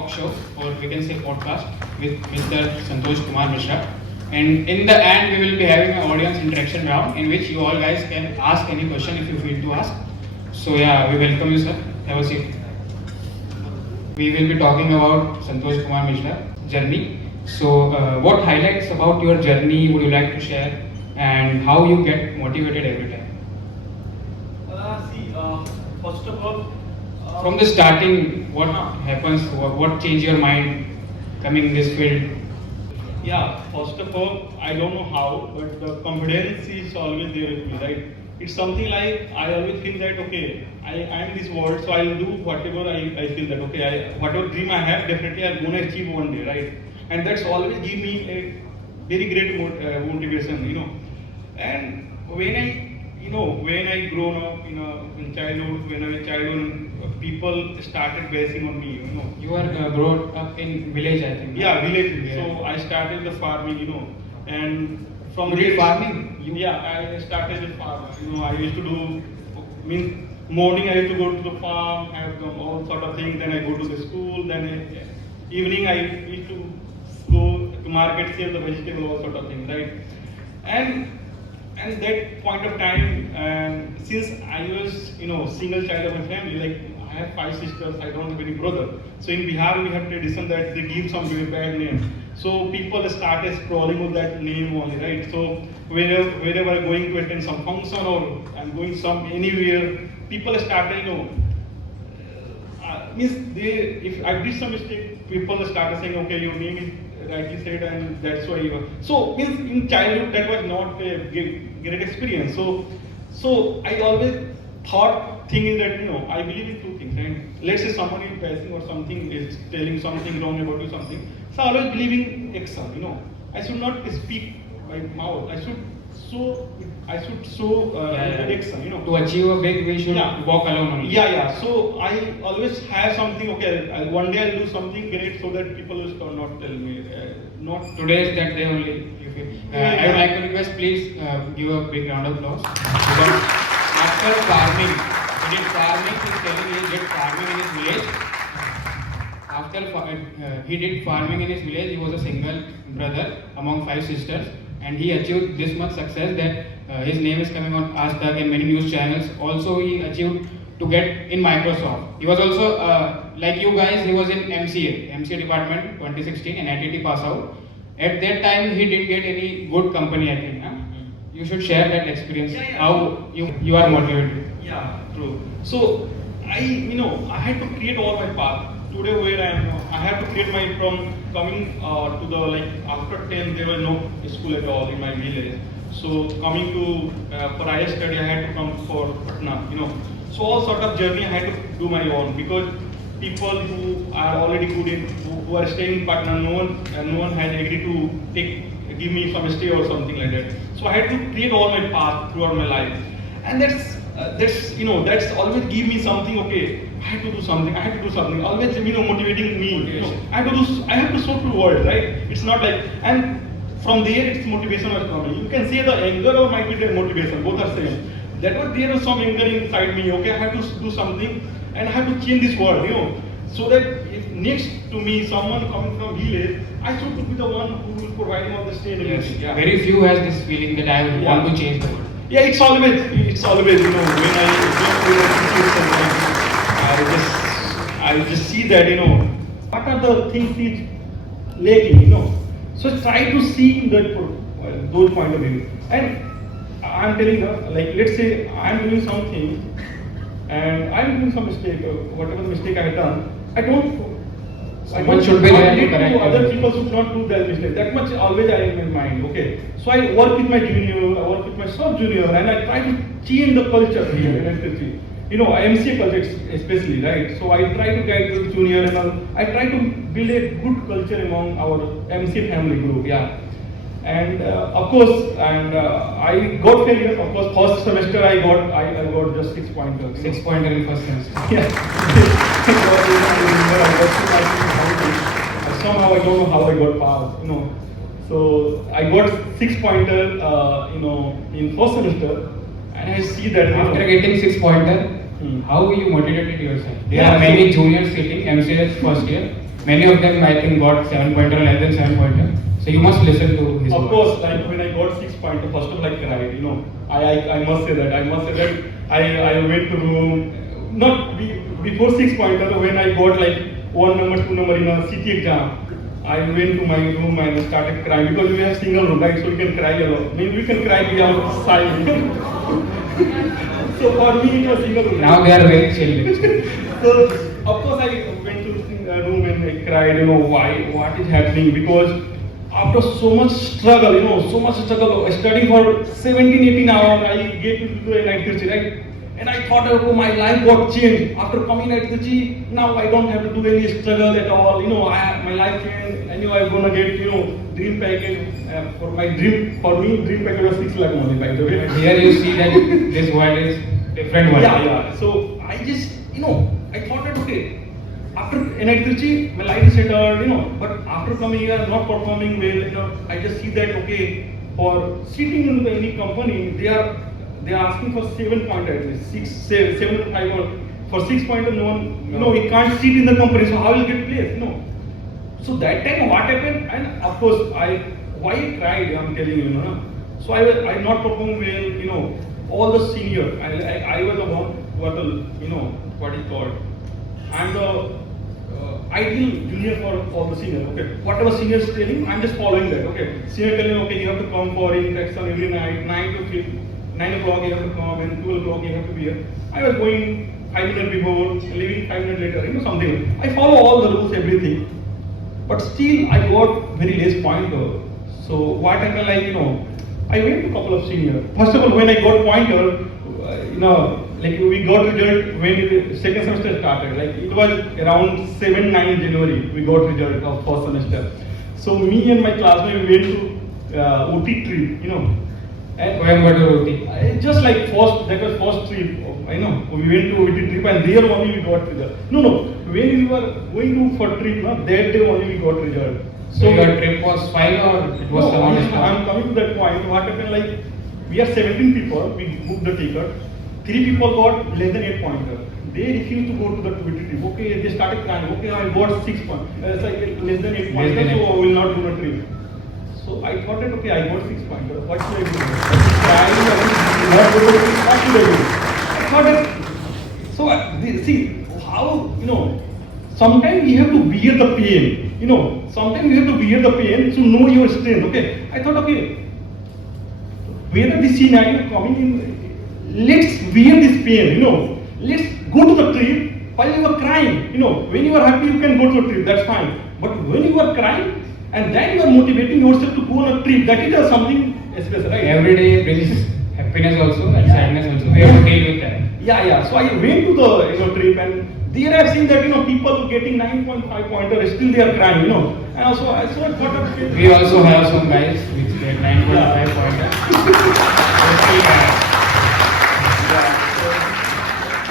talk show, or we can say podcast, with Mr. Santosh Kumar Mishra. And in the end, we will be having an audience interaction round in which you all guys can ask any question if you feel to ask. So yeah, we welcome you, sir. Have a seat. We will be talking about Santosh Kumar Mishra journey. So, what highlights about your journey would you like to share, and how you get motivated every time? First of all, From the starting, what happens? What changed your mind coming in this field? yeah, first of all, I don't know how, but the confidence is always there with me, right? It's something like I always think that okay, I am this world, so I'll do whatever I feel that okay, whatever dream I have, definitely I'm gonna achieve one day, right? And that's always give me a very great motivation, And when I grown up, in childhood, when I was childhood, people started basing on me, You are brought up in village, I think. Yeah, village. Yeah. So I started the farming, and from You did there farming? Yeah, I started the farm. I used to do morning I used to go to the farm, have all sort of things. Then I go to the school. Then evening I used to go to market, sell the vegetable, all sort of things, right? And that point of time, since I was single child of my family, like I have 5 sisters, I don't have any brother. So in Bihar we have tradition that they give some very bad name. So people started scrolling with that name only, right? So wherever I'm going to attend some function or I'm going anywhere, people started, if I did some mistake, people started saying, okay, your name is rightly said, and that's why you are. So in childhood that was not a great experience. So I always thinking that I believe in two things. And let's say someone is passing or something is telling something wrong about you, something. So I always believe in action. I should not speak by mouth. I should show action. To achieve a big, we should walk alone only. Yeah. So I always have something. Okay, one day I'll do something great so that people will not tell me. Not Today is that day only. I would like to request, please give a big round of applause. Because after farming, he did farming. He's telling me he did farming in his village. After he did farming in his village, he was a single brother among 5 sisters, and he achieved this much success that his name is coming on Aaj Tak and many news channels. Also, he achieved to get in Microsoft. He was also like you guys. He was in MCA department 2016 and NIT pass out. At that time, he didn't get any good company, I think. Huh? You should share that experience. Yeah. How you are motivated. Yeah, true. So I had to create all my path. Today where I am, I had to create my from coming to the after 10 there was no school at all in my village. So coming to for higher study I had to come for Patna. So all sort of journey I had to do my own because people who are already good in who are staying in Patna, no one had agreed to give me some stay or something like that. So I had to create all my path throughout my life, and that's always give me something. Okay, I have to do something. Always motivating me. I have to show to the world, right? It's not like, and from there it's motivation was coming. You can say the anger or might be the motivation. Both are same. That was there was some anger inside me. Okay, I have to do something, and I have to change this world. So that if next to me someone coming from village, I should be the one who will provide all the stay and Yes. everything. Yeah. Very few has this feeling that I want to change the world. Yeah, it's always when I go to I just see that what are the things is lacking. So try to see that those point of view. And I'm telling her, like let's say I'm doing something and I'm doing some mistake, whatever mistake I have done, I don't should be there to need correct other it. people should not do that mistake. That much always I am in mind. Okay, so I work with my junior, I work with my sub junior, and I try to change the culture here in SSC. MCA culture especially, right? So I try to guide the junior and all. I try to build a good culture among our MCA family group. Yeah. And of course, I got failure. Of course, first semester I got just 6 pointers. 6 pointer in first semester. Yeah. Somehow I don't know how I got passed. So I got 6 pointer, in first semester, and I see that After getting 6 pointer, how you motivated yourself? There are many juniors sitting MCS first year. Many of them, I think, got 7 pointer or less than 7 pointer. So you must listen to his Of words. course, like when I got 6 pointer, first of all I cried, you know. I must say that. I must say that I went to room, not before 6 pointer, when I got like 1 number, 2 number in a CT exam, I went to my room and started crying because we have single room, right? So we can cry alone. I mean, we can cry without sighing. So for me, it was single room. Now they are very chill. So of course I went to the room and I cried, you know, what is happening? Because after so much struggle, you know, so much struggle, studying for 17, 18 hours, I get into the NIT, right? And I thought, oh, my life got changed. After coming at Trichy, now I don't have to do any struggle at all. You know, my life changed. I knew I was gonna get, you know, dream package. For me, dream package was 6 lakh money, by the way. Here you see that this world is different world. Yeah. So I just, you know, I thought that okay, after NIT Trichy, my life is settled, you know. But after coming here, not performing well, you know, I just see that okay, for sitting into any company, they are asking for 7 pointer at least, 7, 5 or for 6 pointer. No one, you know, he can't sit in the company. So how will get placed? You know. So that time what happened? And of course why I cried? I'm telling you, you know. So I not performed well. You know, all the senior. I was you know, what is called. I'm the ideal junior for all the senior. Okay, whatever seniors telling, I'm just following that. Okay, senior telling, okay, you have to come for interaction every night, 9 to 3. 9 o'clock you have to come and 12 o'clock you have to be here. I was going 5 minutes before, leaving 5 minutes later, you know, something. I follow all the rules, everything. But still, I got very less pointer. So what happened, like, you know, I went to a couple of seniors. First of all, when I got pointer, you know, like we got result when the second semester started. Like it was around 7-9 January, we got result of first semester. So me and my classmate, we went to OT trip, you know. And just like that was first trip, I know. We went to OT trip and there only we got result. No, when we were going to for trip, no, that day only we got result. So your trip was fine or it was I'm coming to that point. What happened, like, we are 17 people, we booked the ticket. 3 people got less than 8 pointer. They refused to go to the OT trip. Okay, they started crying. Okay, I got 6 points. It's like less than 8 pointer, so I will not do the trip. So I thought that okay, I got 6 pointer. What should I do? What should I do? I thought that. So see how, you know, sometimes we have to bear the pain. You know, sometimes you have to bear the pain to know your strength. Okay, I thought okay, whether this scenario coming in, let's bear this pain. You know, let's go to the trip while you are crying. You know, when you are happy, you can go to a trip. That's fine. But when you are crying, and then you are motivating yourself to go on a trip. That is something special, right? Every day brings happiness also and sadness also. We have to deal with that. Yeah. So I went to the trip and there I have seen that, you know, people getting 9.5 pointer, still they are crying, you know. And also I thought okay. We also have some guys which get 9.5 pointer.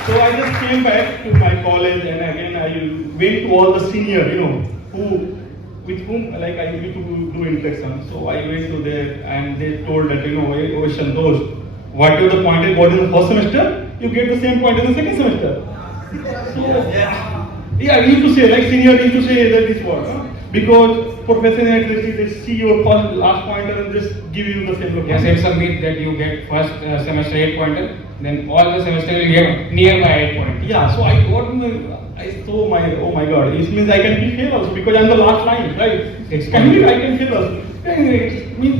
So I just came back to my college and again I went to all the senior, you know, with whom like I used to do interaction. So I went to there and they told that, you know, oh Santosh, whatever the point I got in the first semester, you get the same point in the second semester. So yeah, we used to say, like senior used to say that this word, huh? Because professor at Trichy, they see your first last pointer and just give you the same. Yes, it's a myth that you get first semester 8 pointer, then all the semester will get nearby 8 pointer. Yeah, so I got oh my god, it means I can be fail also because I'm the last line, right? I can fail also. Anyway, I mean,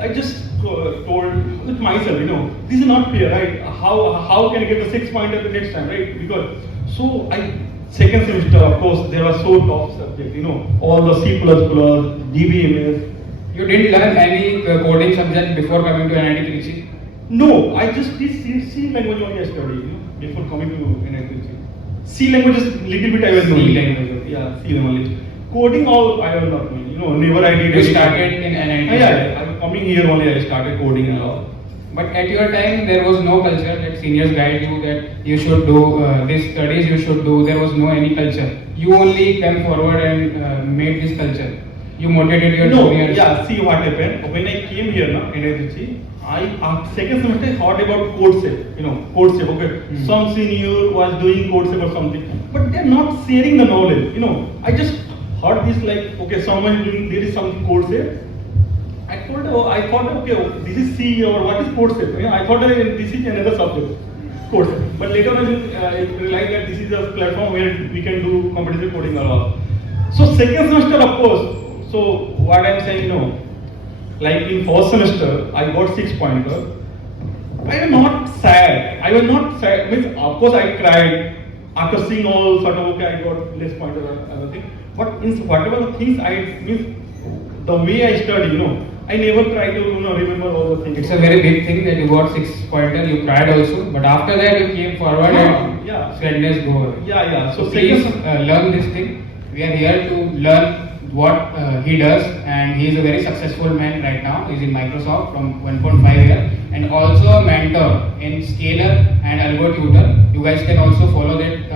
I just told with myself, you know, this is not fair, right? How can I get the 6 pointer the next time, right? Because so second semester, of course, there was so tough subject, you know, all the C++, DBMS. You didn't learn any coding subject before coming to NIT Trichy? No, I just did C language only I studied, you know, before coming to NIT Trichy. C language is little bit I was knowing. C language. Yeah, C language. Coding all I was not knowing, you know, never I did. You started in NIT? Yeah, I'm coming here only I started coding and all. But at your time, there was no culture that seniors guide you that you should do this studies, you should do. There was no any culture. You only came forward and made this culture. You motivated your juniors. Yeah, see what happened. When I came here, in NIT, second semester I thought about code shape. You know, code shape. Okay, Some senior was doing code shape or something, but they're not sharing the knowledge. You know, I just thought this like, okay, someone is doing, there is some course here. I thought, okay, this is C or what is course here? I thought this is another subject, course. But later on, I realized that this is a platform where we can do competitive coding or all. So second semester, of course. So what I'm saying, like in first semester, I got 6 pointer. I was not sad. I was not sad. Means, of course, I cried after seeing all sort of, okay, I got less pointer and everything. But in whatever the things the way I study, I never try to remember all the things. It's a very big thing that you got 6 pointer, you cried also, but after that you came forward and sadness go away. Yeah. So please learn this thing. We are here to learn what he does, and he is a very successful man right now. He's in Microsoft from 1.5 year and also a mentor in Scalar and Algo Tutor. You guys can also follow that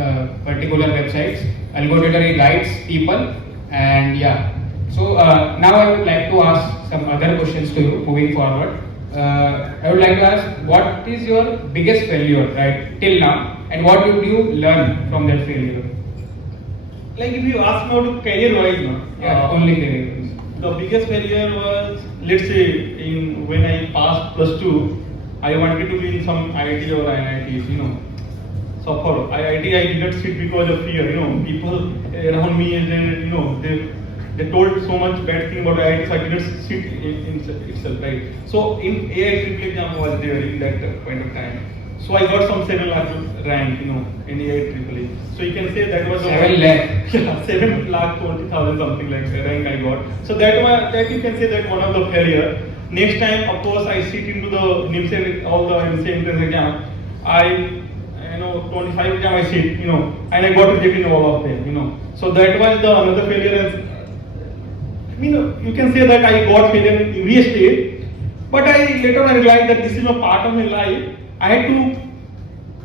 particular websites. Algo Tutor, he guides people, and yeah. So now I would like to ask some other questions to you moving forward. I would like to ask, what is your biggest failure right till now, and what did you learn from that failure? Like if you ask me about career-wise, only career. The biggest failure was, let's say, when I passed +2, I wanted to be in some IIT or NITs, So for IIT, I did not sit because of fear, People around me, they told so much bad thing about IIT, so I did not sit in itself, right? So in AI triple exam was there in that point of time. So I got some 7 lakh rank, in AI triple. So you can say that was 7 lakh. Yeah, 7 lakh 20,000 something like the rank I got. So that you can say that one of the failure. Next time, of course, I sit into the NIMSE, all the NIMSE entrance exam. 25 exam I sit, and I got rejected in all of them, So that was the another failure. You can say that I got failure in every stage, but later I realized that this is a part of my life. I had to,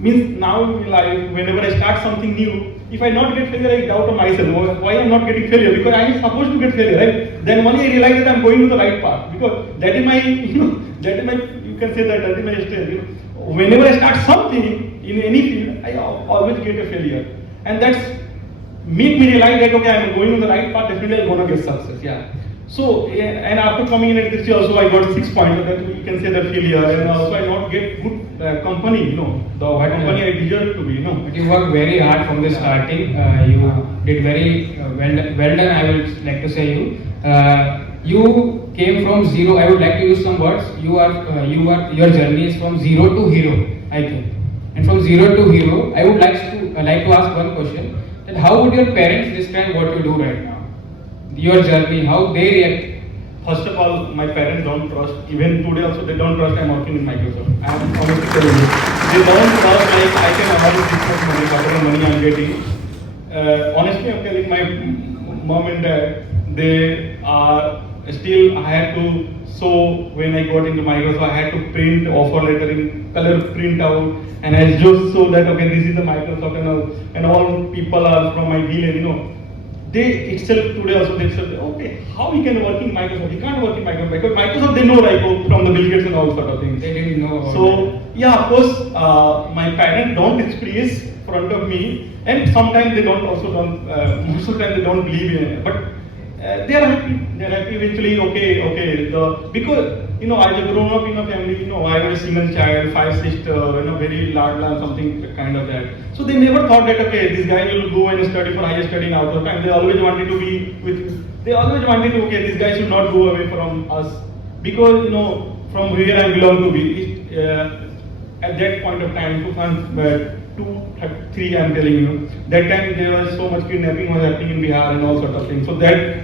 now in life, whenever I start something new, if I not get failure, I doubt on myself. Why I'm not getting failure? Because I am supposed to get failure, right? Then only I realize that I'm going to the right path. Because that is my, you can say that is my strength. Whenever I start something in any field, I always get a failure. And that's make me realize that, okay, I'm going on the right path, definitely I'm going to get success, yeah. So, and after coming in at Trichy also, I got 6 points, that you can say that failure, and also I not get good company, the company I deserve to be, But you worked very hard from the starting, you did very well done, I would like to say you. You came from zero, I would like to use some words, your journey is from zero to hero, I think. And from zero to hero, I would like to ask one question. That how would your parents describe what you do right now? Your journey, how they react? First of all, my parents don't trust. Even today also, they don't trust I'm working in Microsoft. I am honestly telling you. They don't trust like I can earn this much money, whatever money I'm getting. Honestly, I'm telling my mom and dad, they are still, I had to show when I got into Microsoft, I had to print offer letter in color printout, and I just show that, okay, this is the Microsoft and all people are from my village, They itself today also they said, okay, how we can work in Microsoft? You can't work in Microsoft because Microsoft they know like from the Bill Gates and all sort of things. They didn't know. So yeah, of course, my parents don't experience front of me, and sometimes they don't also don't. Most of the time they don't believe in it, but they are happy. They are happy eventually. Okay. Because I just grown up in a family. I was a single child, 5 sisters. Very large, something kind of that. So they never thought that okay, this guy will go and study for higher study in outer time. They always wanted to be with. They always wanted to okay, this guy should not go away from us because from where I belong to be. At that point of time, 2003, I'm telling you, that time there was so much kidnapping was happening in Bihar and all sort of things. So that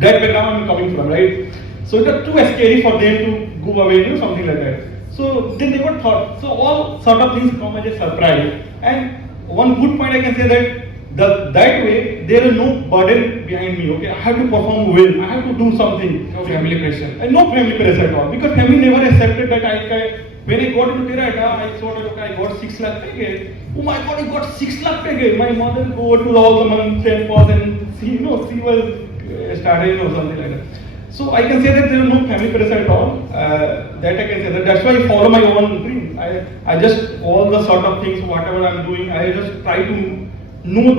background I'm coming from, right? So it was too scary for them to go away, something like that. So they never thought. So all sort of things come as a surprise. And one good point I can say that that way there is no burden behind me. Okay, I have to perform well. I have to do something. No family pressure. And no family pressure at all because family never accepted that when I got into Tirata, I thought that okay, I got 6 lakh package. Oh my God, I got 6 lakh package. My mother go to all the months and pause and she was started something like that. So I can say that there is no family pressure at all. That I can say that. That's why I follow my own dream. I just all the sort of things, whatever I'm doing, I just try to know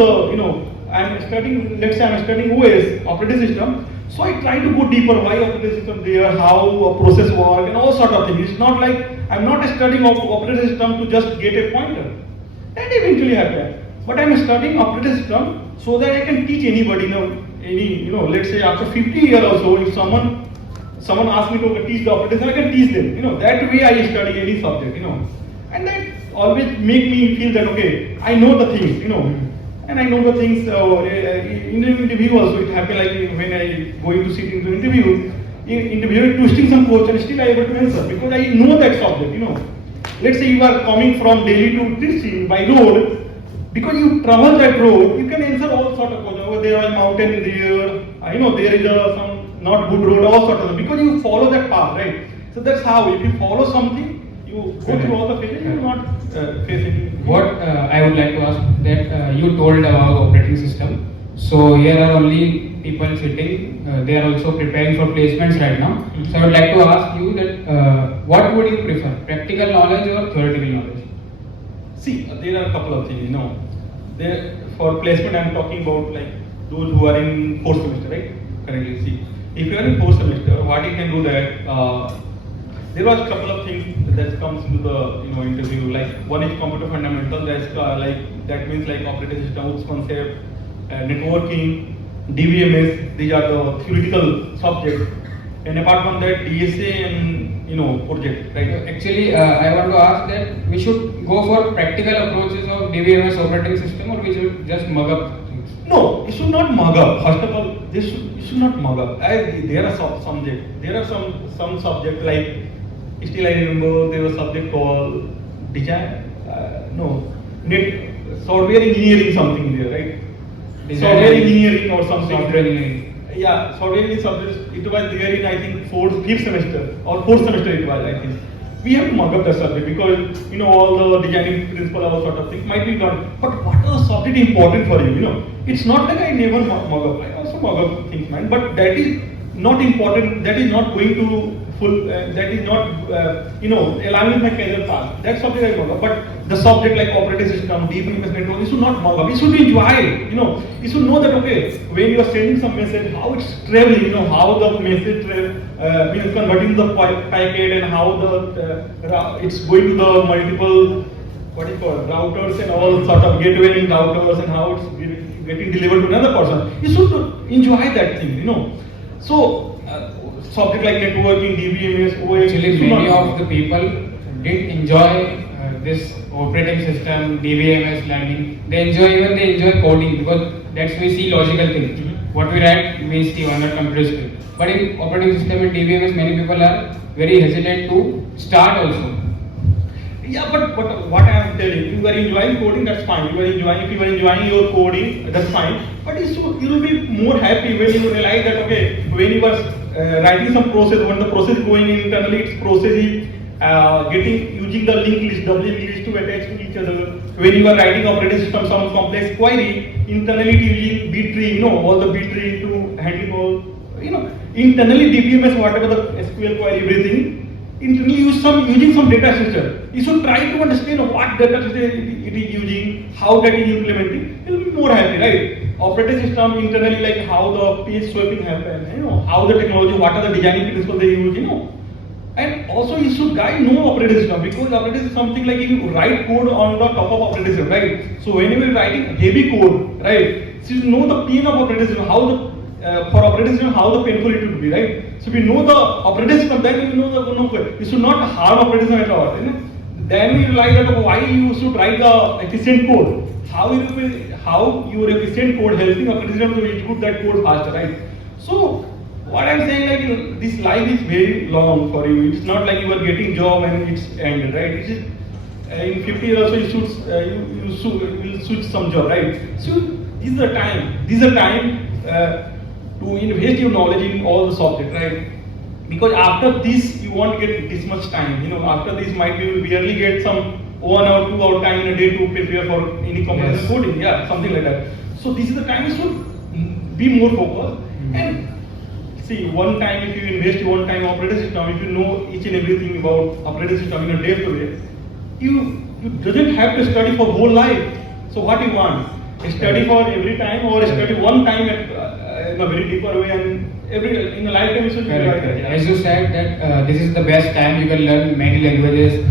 I'm studying, let's say I'm studying OS, operating system. So I try to go deeper, why operating system there, how a process work, and all sort of things. It's not like I'm not studying operating system to just get a pointer. That eventually happens. But I'm studying operating system so that I can teach anybody, let's say after 50 years or so, if someone asks me to teach the operating system, I can teach them. That way I study any subject, and that always make me feel that okay, I know the things, and I know the things. In an interview also, it happened like when I going to sit into interview, twisting some question, still I able to answer because I know that subject. Let's say you are coming from Delhi to Trichy by road. Because you travel that road, you can answer all sort of questions. Over there is mountain there, there is some not good road, all sort of things. Because you follow that path, right? So that's how, if you follow something, you go through all the phases, you will not face any. What I would like to ask that you told about operating system. So here are only people sitting, they are also preparing for placements right now. Mm-hmm. So I would like to ask you that what would you prefer, practical knowledge or theoretical knowledge? See, there are a couple of things, for placement I'm talking about like those who are in fourth semester, right? Currently, see, if you are in fourth semester, what you can do that, there was a couple of things that comes into the interview. Like one is computer fundamental, that means like operating system, OOPS concept, networking, DBMS. These are the theoretical subjects. And apart from that, DSA and project, right? Actually, I want to ask that we should go for practical approaches of DBMS operating system, or we should just mug up things? No, you should not mug up. First of all, you should not mug up. There are some subject like, still I remember there was a subject called software engineering something there, right? Software engineering or something. Software engineering. Yeah, software engineering subject, it was there in I think fifth semester or fourth semester it was, I think. We have to mug up the subject because all the designing principle, all sort of things might be done. But what are the subject important for you? It's not like I never mug up. I also mug up things, man. But that is not important. That is not going to that is not allowing my career path. That subject I mug up. But the subject like operating system, deep investment, you should not mug up. You should enjoy it. You should know that okay, when you are sending some message, how it's traveling. How the message converting the packet and how it's going to the multiple routers and all sort of gateway routers and how it's getting delivered to another person. You should enjoy that thing. So subject like networking, DBMS, OS. Actually, many of the people did enjoy this operating system, DBMS learning. They enjoy coding because that's we see logical things. Mm-hmm. What we write, we see on the computer screen. But in operating system and DBMS, many people are very hesitant to start also. Yeah, but what I am telling you, you are enjoying coding, that's fine. If you are enjoying your coding, that's fine. But you will be more happy when you realize that okay, when you are writing some process, when the process is going internally, its process is using the linked list, doubling list to attach to each other. When you are writing operating system, some complex query, internally it is using B tree, all the B tree to handle all, internally DBMS, whatever the SQL query, everything. Internally using some data structure. You should try to understand what data structure it is using, how that is implementing. You will be more happy, right? Operating system internally, like how the page sweeping happens, how the technology, what are the designing principles they use, And also you should know operating system because operating system is something like you write code on the top of operating system, right? So whenever you are writing heavy code, right? So you know the pain of operating system, for operating system, how the painful it will be, right? So if you know the operating system, then you know you should not harm operating system at all. Then you realize that why you should write the efficient code. How your efficient code helping operating system to execute that code faster, right? So what I'm saying, like this life is very long for you. It's not like you are getting job and it's ended, right? It is in 50 years also you will switch some job, right? So this is the time. To invest your knowledge in all the subject, right? Because after this you won't get this much time. After this you will barely get some 1 or 2 hour time in a day to prepare for any comprehensive coding, something like that. So this is the time you should be more focused. And see, one time if you invest one time operating system, if you know each and everything about operating system in a day to day, you doesn't have to study for whole life. So what you want? Study for every time or study one time in a very deeper way, and every in a lifetime you should be Correct, right. correct. Yeah. As you said that this is the best time you can learn many languages,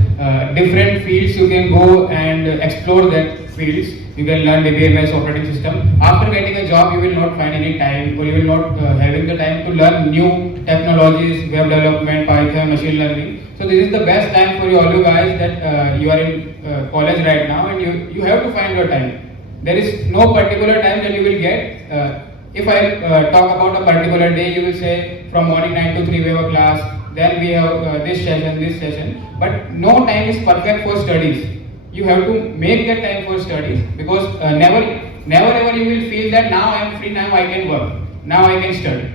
different fields you can go and explore that fields. You can learn maybe MS operating system. After getting a job, you will not find any time, or you will not having the time to learn new technologies, web development, Python, machine learning. So this is the best time for you all you guys that you are in college right now, and you have to find your time. There is no particular time that you will get. If I talk about a particular day, you will say from morning 9 to 3 we have a class, then we have this session. But no time is perfect for studies. You have to make that time for studies, because never ever you will feel that now I am free, now I can work, now I can study.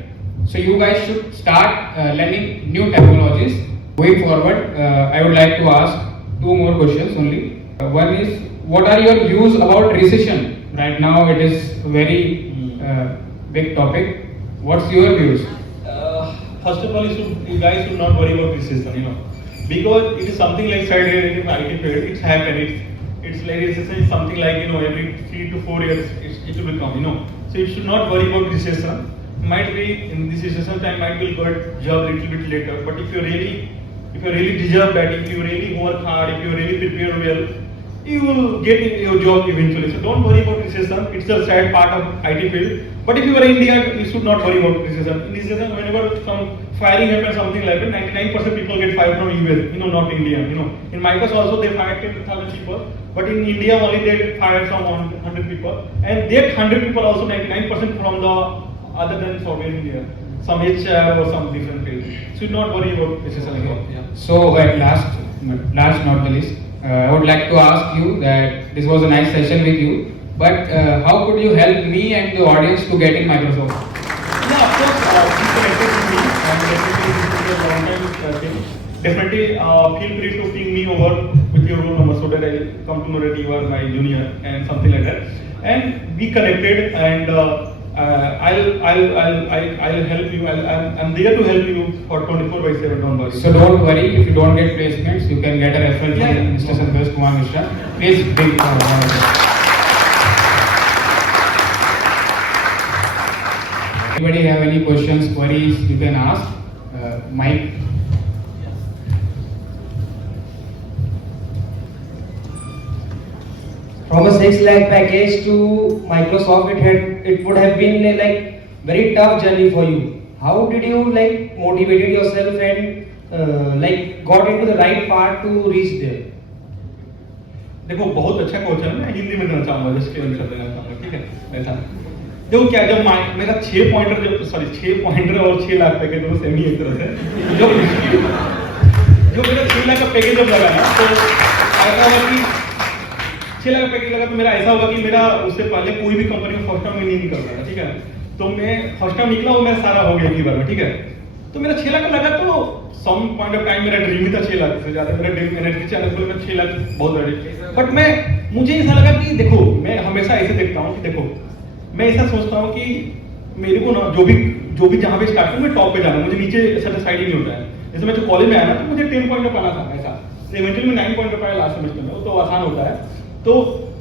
So you guys should start learning new technologies. Going forward, I would like to ask two more questions only. One is, what are your views about recession? Right now it is very big topic. What's your views? First of all, you guys should not worry about recession, because it is something like said here in the IT field. It's happened. It's like recession is something like every 3 to 4 years it will become. So you should not worry about recession. Might be in this recession time might be got job little bit later, but if you really deserve that, if you really work hard, if you really prepare well, you will get your job eventually. So don't worry about recession. It's a sad part of IT field. But if you are in India, you should not worry about recession. In recession, whenever some firing happens, something like that, 99% people get fired from US, not India. In Microsoft also they fired 10,000 people, but in India only they fired some 100 people, and that 100 people also 99% from the other than Soviet India, some HR or some different field. Should not worry about recession at all. Yeah. So at last not the least, I would like to ask you that this was a nice session with you, but how could you help me and the audience to get in Microsoft? Yeah, of course, be connected with me, and definitely this is a long time thing. Definitely feel free to ping me over with your roll number so that I come to know that you are my junior and something like that. And be connected, and I'll help you. I'm there to help you for 24/7. Don't worry. So don't worry, if you don't get placements, you can get a referral from Mr. Santosh Kumar Mishra. Please big Anybody have any questions, queries, you can ask. Mike. From a 6 lakh package to Microsoft, it would have been a very tough journey for you. How did you motivated yourself and got into the right path to reach there? देखो, बहुत अच्छा question है। मैं हिंदी में देना चाहूंगा, जिसके answer देना चाहूंगा, ठीक है? ऐसा देखो, क्या जब मेरा 6 पॉइंटर और 6 लाख पैकेज दोनों सेम ही एक तरह से, जो मेरा 6 लाख का पैकेज जब लगा ना, तो ऐसा होगा कि 6 लाख का पैकेज लगा तो मेरा ऐसा होगा कि मेरा उससे पहले कोई भी कंपनी में फर्स्ट टाइम में नहीं निकलता था, ठीक है? तो मैं फर्स्ट टाइम निकला, वो मेरा सारा हो गया एक ही बार में, ठीक है? तो मेरा 6 लाख का लगा, तो सम पॉइंट ऑफ टाइम मेरा ड्रीम ही था 6 लाख से ज्यादा। मेरा ड्रीम NIT चैनल पर मैं 6 लाख बहुत बड़ी, बट मुझे ऐसा लगा कि देखो, मैं हमेशा ऐसे देखता हूँ कि देखो, मैं ऐसा सोचता हूँ कि मेरे को ना जो भी जहाँ पे स्टार्ट करूँ, मैं टॉप पे जाना, मुझे नीचे सेटिस्फाइड ही नहीं होता है। जैसे मैं जो कॉलेज में आया ना, तो मुझे 10 पॉइंट ऑफ आना था, ऐसा इवेंचुअली में 9 पॉइंट ऑफ आया लास्ट सेमेस्टर में, वो तो आसान होता है। तो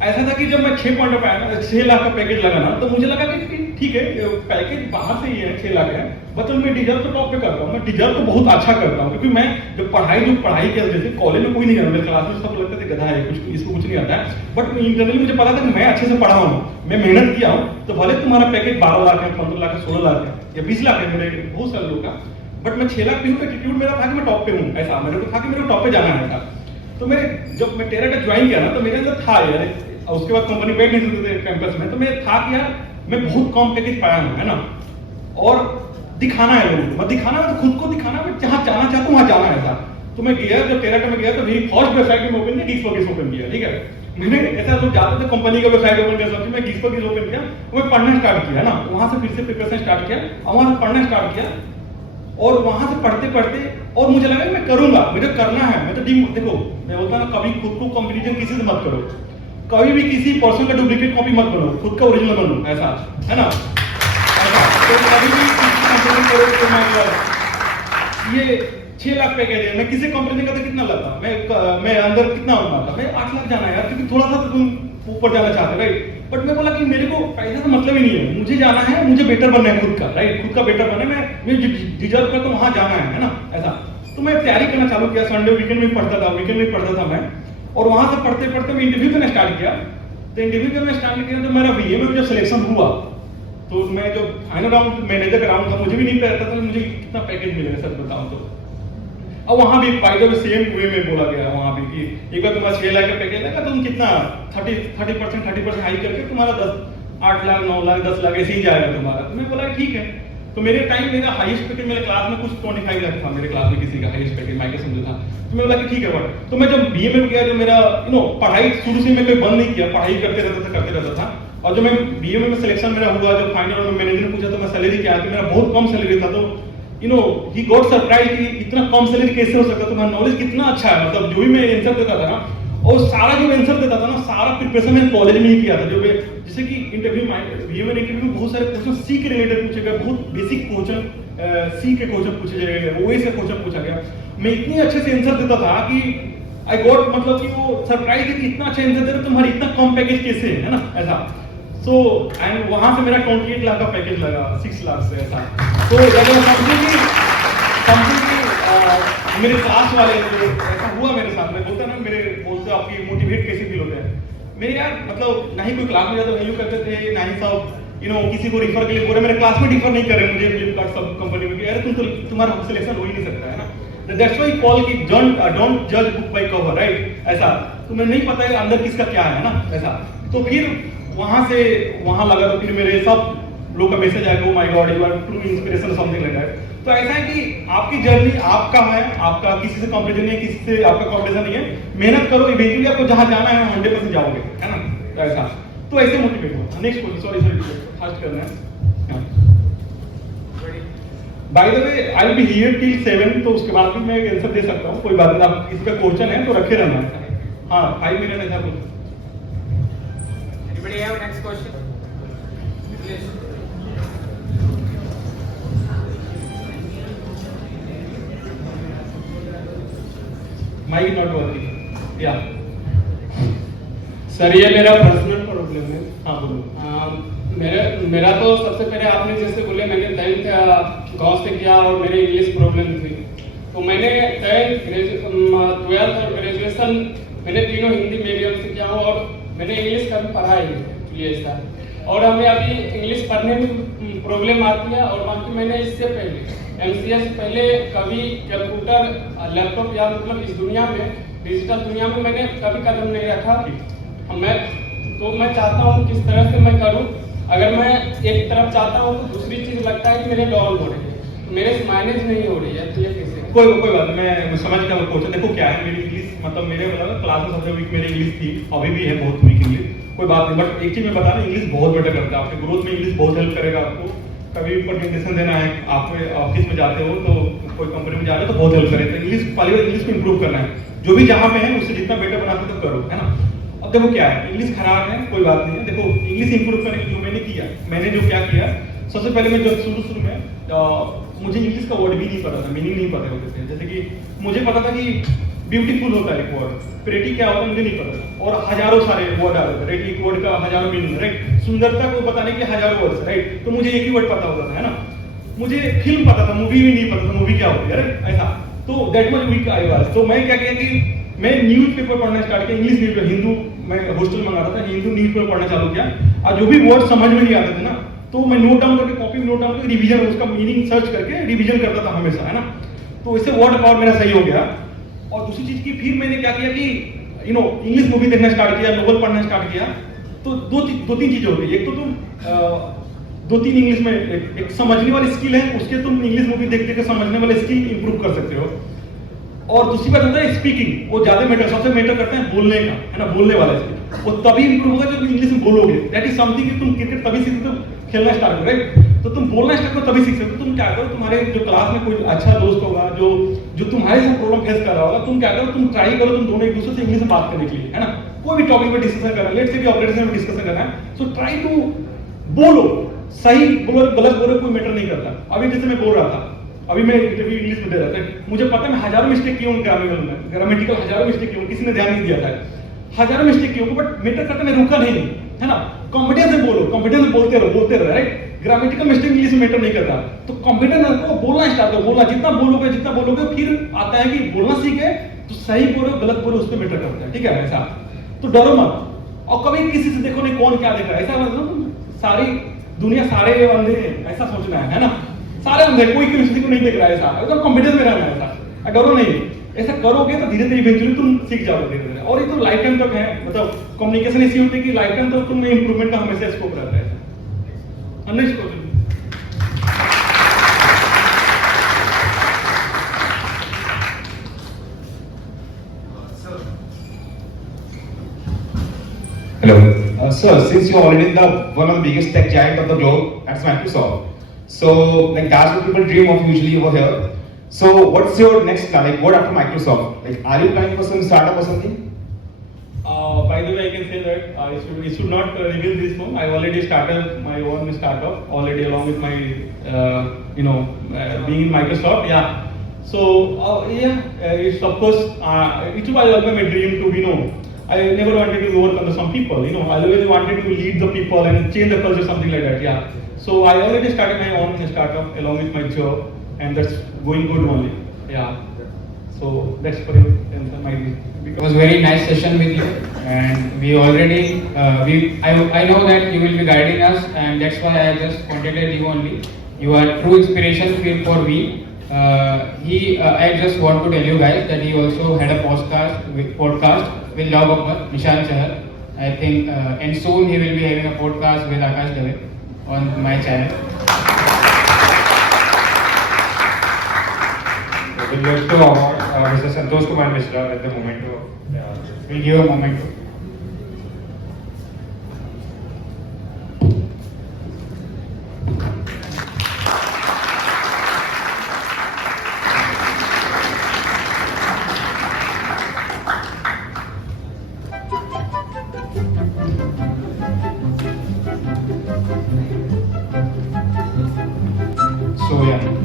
ऐसा था कि जब मैं 6 पॉइंट ऑफ आया ना, 6 लाख का पैकेज लगा ना, तो मुझे लगा कि ठीक है, पैकेज बाहर से ही है 6 लाख है, मतलब मैं डिजर्व तो टॉप पे करता हूँ, मैं डिजर्व तो बहुत अच्छा करता हूँ, क्योंकि मैं जब पढ़ाई किया, जैसे कॉलेज में कोई नहीं जानता, क्लास में सब लगता था गधा है, इसको कुछ नहीं आता है, बट इंटरनली मुझे पता था कि मैं अच्छे से पढ़ा हूँ, मैं मेहनत किया हूँ, तो भले तुम्हारा पैकेज 12 लाख है, 15 लाख है, 16 लाख है या 20 लाख है, मेरे बहुत सारे लोग का, बट मैं 6 लाख पे हूँ। एटीट्यूड मेरा था कि मैं टॉप पे हूँ, ऐसा मेरे को था कि मेरे को टॉप पे जाना है था। तो जब मैं टेरा का ज्वाइन किया ना, तो मेरे अंदर था यार, उसके बाद कंपनी बैठ नहीं सकते थे कैंपस में, तो मैं था कि यार मैं बहुत कम पैकेज पाया हूँ, है ना, और दिखाना है लोगों को, दिखाना है, खुद को दिखाना, मैं जहाँ जाना चाहता हूँ वहाँ जाना है था। तो मैं गया, जब टेरा में गया, तो मेरी फर्स्ट वेबसाइट में ओपन किया, गिग्स ओपन किया, ठीक है? मैंने ऐसा लोग जाते थे कंपनी का वेबसाइट ओपन कर सकते, मैं गिग्स ओपन किया, मैं पढ़ना स्टार्ट किया ना, वहां से फिर से प्रिपरेशन स्टार्ट किया, और वहां से पढ़ना स्टार्ट किया, और वहां से पढ़ते और मुझे लगा कि मैं करूंगा, मुझे करना है। मैं तो देखो, मैं बोलता ना, कभी खुद को कंपटीशन किसी से मत करो, कभी भी किसी पर्सन का डुप्लीकेट कॉपी मत बनो, खुद का ओरिजिनल बनो, ऐसा है ना? तो कभी भी किसी कंपनी करो, तो मैं ये 6 लाख पैकेज है, मैं किसी कंपनी का तो कितना लगा, मैं अंदर कितना होगा, मैं 8 लाख जाना है यार, क्योंकि थोड़ा सा तुम ऊपर जाना चाहते हैं, राइट। बट मैं बोला कि मेरे को पैसा का मतलब ही नहीं है, मुझे जाना है, मुझे बेटर बनना है खुद का, राइट। खुद का बेटर बनना है, मैं डिजर्व करता हूँ वहाँ जाना है ना, ऐसा। तो मैं तैयारी करना चालू किया, संडे वीकेंड में पढ़ता था मैं, और वहाँ से पढ़ते पढ़ते मैं इंटरव्यू करना स्टार्ट किया। तो इंटरव्यू करना स्टार्ट किया तो मेरा बीए में जब सिलेक्शन हुआ, तो मैं जो फाइनल राउंड मैनेजर का राउंड था, मुझे भी नहीं पता था मुझे कितना पैकेज मिलेगा, सच बताऊं तो। अब वहाँ भी फायदे में सेम वे में बोला गया वहाँ भी कि एक बार तुम्हारा 6 लाख का पैकेज लगा, तुम कितना 30% हाई करके तुम्हारा 8 लाख 9 लाख 10 लाख ऐसे ही जाएगा तुम्हारा। तो मैं बोला ठीक है। तो मेरे टाइम मेरा हाईएस्ट पैकेज मेरे क्लास में कुछ 25 लाख था, मेरे क्लास में किसी का हाईएस्ट पैकेज माइके समझा था। तो मैं बोला कि ठीक है बट। तो मैं जब बीए में गया, जो मेरा पढ़ाई शुरू से मैं कोई बंद नहीं किया, पढ़ाई करते रहता था। और जो मैं बीए में सिलेक्शन मेरा हुआ, जब फाइनल में मैनेजर ने पूछा तो मैं सैलरी क्या है, मेरा बहुत कम सैलरी था। तो ही गॉट सरप्राइज कि इतना कम सैलरी कैसे हो सकता, तुम्हारा नॉलेज कितना अच्छा है। मतलब जो भी मैं आंसर देता था ना, और सारा जो आंसर देता था ना, सारा प्रिपरेशन मैंने कॉलेज में ही किया था। जो जैसे कि इंटरव्यू में बहुत सारे क्वेश्चन सी के रिलेटेड पूछे गए, बहुत बेसिक क्वेश्चन सी के क्वेश्चन पूछे गए, ओए से क्वेश्चन पूछा गया। मैं इतनी अच्छे से आंसर देता था कि आई गॉट, मतलब कि वो सरप्राइज है कि इतना अच्छा आंसर दे रहे, तुम्हारी इतना कम पैकेज कैसे है ना, ऐसा। सो एंड वहां से मेरा 28 लाख का पैकेज लगा 6 लाख से, ऐसा। तो मेरे क्लास वाले ऐसा हुआ मेरे साथ में, बोलता ना, मेरे बोलते आपकी मोटिवेट कैसे फील होते हैं मेरे यार, मतलब ना ही कोई क्लास में ज्यादा वैल्यू करते थे, ना ही सब किसी को रिफर के लिए बोल रहे, मेरे क्लास में रिफर नहीं कर रहे मुझे फ्लिपकार्ट सब कंपनी में, यार तुम तो तुम्हारा सिलेक्शन हो ही नहीं सकता है ना। दैट्स व्हाई कॉल की डोंट जज बुक बाय कवर, राइट, ऐसा। तुम्हें नहीं पता है अंदर किसका क्या है ना, ऐसा। तो फिर वहां लगा, तो फिर मेरे सब लोग का मैसेज आया, oh my god you are true inspiration something like that. तो ऐसा है कि आपकी जर्नी आपका है, आपका किसी से कंपटीशन नहीं है, किसी से आपका कंपटीशन नहीं है। मेहनत करो, इवेंचुअली आपको जहां जाना है 100% जाओगे, है ना। तो ऐसा, तो ऐसे मोटिवेट हो। नेक्स्ट क्वेश्चन, सॉरी फास्ट करना है। By the way I will be here till 7, तो उसके बाद भी मैं आंसर दे सकता हूँ, कोई बात नहीं। आप इसका क्वेश्चन है तो रखे रहना। हाँ 5 मिनट ऐसा कुछ। Anybody have next question? Yes. Mic not working. Yeah. Sir ये मेरा पर्सनल प्रॉब्लम है। हाँ बोलो। मेरा तो सबसे पहले आपने जैसे बोले, मैंने 10th गाँव से किया और मेरे इंग्लिश प्रॉब्लम थी, तो मैंने 10th 12th और ग्रेजुएशन मैंने तीनों हिंदी मीडियम से किया हूँ, और मैंने इंग्लिश कभी पढ़ा ही नहीं ऐसा। और हमें अभी इंग्लिश पढ़ने में प्रॉब्लम आती है। और बाकी मैंने इससे पहले MCA से पहले कभी कंप्यूटर लैपटॉप या मतलब इस दुनिया में, डिजिटल दुनिया में मैंने कभी कदम नहीं रखा। मैं चाहता हूँ किस तरह से मैं करूँ। अगर मैं एक तरफ चाहता हूँ तो दूसरी चीज़ लगता है कि मेरे डॉल हो रही है, मेरे से मैनेज नहीं हो रही है, तो ये कैसे? कोई बात नहीं, मैं समझ गया क्वेश्चन। देखो क्या है, मेरी इंग्लिश मतलब मेरे मतलब क्लास में सबसे वीक मेरी इंग्लिश थी, अभी भी है बहुत वीक इंग्लिश, कोई बात नहीं। बट एक चीज मैं बता रहा हूँ, इंग्लिश बहुत बेटर करता है आपके ग्रोथ में, इंग्लिश बहुत हेल्प करेगा आपको। कभी प्रेजेंटेशन देना है, आप ऑफिस में जाते हो तो कोई कंपनी में जा रहे हो तो बहुत हेल्प करेगा। इंग्लिश पहले इंग्लिश को इंप्रूव करना है, जो भी जहाँ पे है उससे जितना बेटर बना सकते हो करो, है ना। अब देखो क्या है, इंग्लिश खराब है कोई बात नहीं है। देखो इंग्लिश इंप्रूव करने के जो मैंने किया, मैंने जो क्या किया, सबसे पहले मैं जब शुरू में मुझे इंग्लिश का वर्ड भी नहीं पता था, मीनिंग नहीं पता होते थे। जैसे कि मुझे पता था कि ब्यूटीफुल होता है एक वर्ड, प्रेटी क्या होता है मुझे नहीं पता था, और हजारों सारे वर्ड आ रहे थे, राइट। एक वर्ड का हजारों मीनिंग, राइट। सुंदरता को बताने के हजारों वर्ड, राइट। तो मुझे एक ही वर्ड पता होता था, है ना। मुझे फिल्म पता था, मूवी भी नहीं पता था, मूवी क्या होती है, राइट, ऐसा। तो that much weak I was. तो मैं क्या किया कि मैं न्यूज़पेपर पढ़ना स्टार्ट किया, इंग्लिश न्यूज़पेपर, हिंदू, मैं हॉस्टल मंगा रहा था, हिंदू न्यूज़पेपर पढ़ना चालू किया। और जो भी वर्ड समझ में नहीं आते थे ना, तो मैं नोट डाउन करके, कॉपी में नोट डाउन करके रिवीजन, उसका मीनिंग सर्च करके रिवीजन करता था हमेशा, है ना। तो इससे वर्ड पावर मेरा सही हो गया। और दूसरी चीज की, फिर मैंने क्या किया कि इंग्लिश मूवी देखना स्टार्ट किया, नोवेल पढ़ना स्टार्ट किया। तो दो तीन चीजें होती है। एक तो तुम 2-3 इंग्लिश में एक समझने वाली स्किल है, उसके तुम इंग्लिश मूवी देख के समझने वाले स्किल इंप्रूव कर सकते हो। और दूसरी बात होता है स्पीकिंग, वो ज्यादा मैटर, सबसे मैटर करते हैं बोलने का, है ना, बोलने वाला स्किल। वो तभी इंप्रूव होगा जब इंग्लिश में बोलोगे। दैट इज समथिंग कि तुम क्रिकेट तभी सीखते हो, खेलना स्टार्ट करो, राइट। तो तुम बोलना स्टार्ट करो तभी सीख सकते हो। तुम क्या करो, तुम्हारे जो क्लास में कोई अच्छा दोस्त होगा जो तुम्हारे साथ प्रॉब्लम फेस कर रहा होगा, तुम क्या करो, तुम ट्राई करो, तुम दोनों एक दूसरे से इंग्लिश में बात करने के लिए, है ना। कोई भी टॉपिक पर डिस्कशन करना है, लेट्स से भी ऑपरेशन में डिस्कशन करना है, सो ट्राई टू बोलो, सही बोलो, गलत बोलो, कोई मैटर नहीं करता। अभी जैसे मैं बोल रहा था, अभी मैं इंटरव्यू इंग्लिश में दे रहा था, मुझे पता है मैं हजारों मिस्टेक की हूँ, ग्रामेटिकल हजारों मिस्टेक की हूँ, किसी ने ध्यान नहीं दिया था। हजारों मिस्टेक की होगी बट मैटर करते मैं रुका नहीं, है ना। कॉन्फिडेंस से बोलो, कॉन्फिडेंस से बोलते रहो, राइट। ग्रामेटिकल मिस्टेक इंग्लिश में मैटर नहीं करता, तो कॉन्फिडेंस को बोलना स्टार्ट करो, बोलना जितना बोलोगे फिर आता है कि बोलना सीखे तो सही बोलो गलत बोलो उस पर मैटर करता है, ठीक है ऐसा। तो डरो मत, और कभी किसी से देखो नहीं कौन क्या देख रहा है, ऐसा मतलब सारी दुनिया सारे अंधे ऐसा सोचना है ना, सारे अंधे, कोई किसी को नहीं देख रहा है, ऐसा एकदम कॉन्फिडेंस में रहना है, ऐसा डरो नहीं। ऐसा करोगे तो धीरे धीरे इवेंचुअली तुम सीख जाओगे धीरे धीरे, और ये तो लाइफ टाइम तक है, मतलब कम्युनिकेशन ऐसी होती है कि लाइफ टाइम तक तुम में इंप्रूवमेंट का हमेशा स्कोप रहता है। Hello. Sir, since you're already one of the biggest tech giant of the globe, that's Microsoft. So, like that's what people dream of usually over here. So, what's your next plan? Like, what after Microsoft? Like, are you planning for some startup or something? By the way, I can say that I should not reveal this one. I already started my own startup already along with my, being in Microsoft. Yeah. So it's of course it was always my dream to I never wanted to overcome some people. I always wanted to lead the people and change the culture, something like that. Yeah. So I already started my own startup along with my job, and that's going good only. Yeah. So that's for you and my. It was very nice session with you, and we already I know that you will be guiding us, and that's why I just contacted you only. You are true inspiration for me. I just want to tell you guys that he also had a podcast with Love Akbar, Nishan Chahar. I think, and soon he will be having a podcast with Akash Dave on my channel. We'll give to Mr. Santosh Kumar Mishra at the moment. We'll give a moment. So yeah.